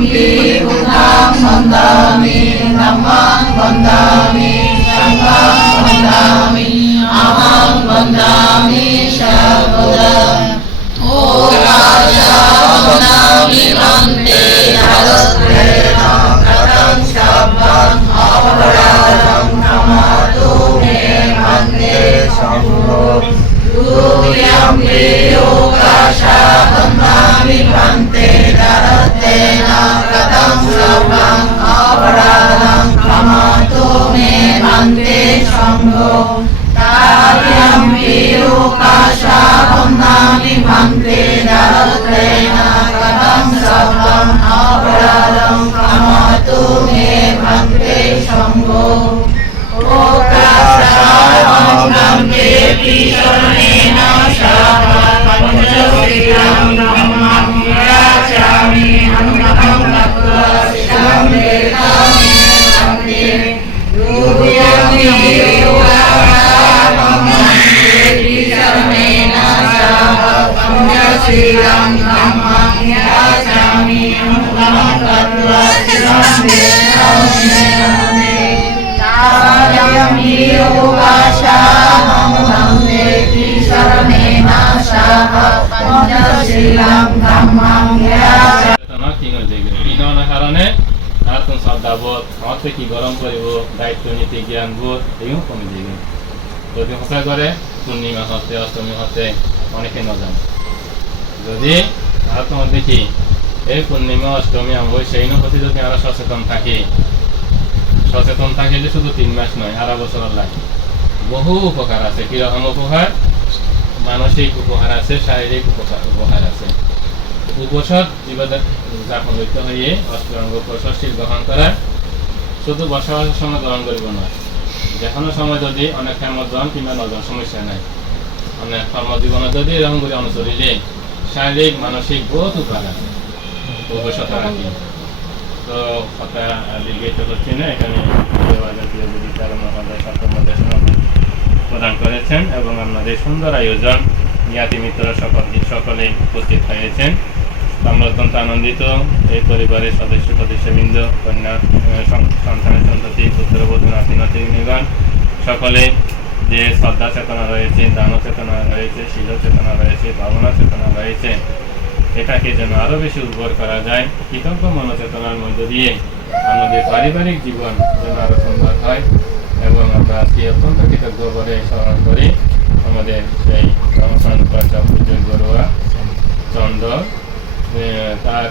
बुद्धं वन्दामि धम्मं वन्दामि संघं वन्दामि अहं वन्दामि सर्वदा ओकाशावनामि भन्ते हरस्तेन कथं शब्दं अपराधं क्षमतु मे भन्ते शम्भो दूयम्पि ओकाशावनामि भन्ते हरस्तेन कथं शब्दं अपराधं क्षमतु मे भन्ते शम्भो ओकाशावनामि भन्ते हरस्तेन कथं शब्दं अपराधं क्षमतु मे भन्ते शम्भो ओकाशावनामि शरणेन सह पञ्चशीलं धम्मं याचामि अनुमतं दत्त्वा शिरं वेदामि भन्ते दूयम्पि शरणेन सह पञ्चशीलं धम्मं याचामि अनुमतं दत्त्वा शिरं वेदामि भन्ते কিনৰ কাৰণে আত্ম শ্ৰদ্ধাবোধ ঘৰতে কি গৰম কৰিব দায়িত্ব নীতি জ্ঞানবোধ এইও কমি যায়গে যদি সঁচা কৰে পূৰ্ণিমা হতে অষ্টমী হতে অনেকে নজানে যদি আত্ম দেখি এই পূর্ণিমা অষ্টমী অমাবস্যার প্রতি যদি আমরা সচেতন থাকিলে শুধু 3 মাস নয় আড়া বছর লাগে বহু উপকার আছে কিরকম উপকার মানসিক উপকার আছে শারীরিক উপকার আছে উপসদ ইবাদত যাপন করতে হয়ে অষ্টাঙ্গ প্রশস্তির গ্রহণ করা শুধু বসবাসের সময় গ্রহণ করিব না যে কোনো সময় যদি অনেক ক্ষমজন কিংবা নজন সমস্যা নাই অনেক কর্মজীবনে যদি এরকম করে অনুসরিলে শারীরিক মানসিক বহুত উপকার আছে উপসদ রাখি তো কথা দীর্ঘিত করছি না এখানে প্রদান করেছেন এবং আপনাদের সুন্দর আয়োজন জ্ঞাতি মিত্ররা সকলে উপস্থিত হয়েছেন আমরা অত্যন্ত আনন্দিত এই পরিবারের সদস্যবৃন্দ কন্যা সন্তানের সন্ততি পুত্রবধূ নাতি নাতনিগণ সকলে যে শ্রদ্ধা চেতনা রয়েছে দান চেতনা রয়েছে শীল চেতনা রয়েছে ভাবনা চেতনা রয়েছে এটাকে যেন আরো বেশি উর্বর করা যায় কৃতজ্ঞ মনোচেতনার মধ্য দিয়ে আমাদের পারিবারিক জীবন যেন আরো সুন্দর হয় এবং আমরা আজকে অত্যন্ত কৃতজ্ঞ করে স্মরণ করি আমাদের সেই রামচন্দ্র বড়ুয়া চন্দ্র তার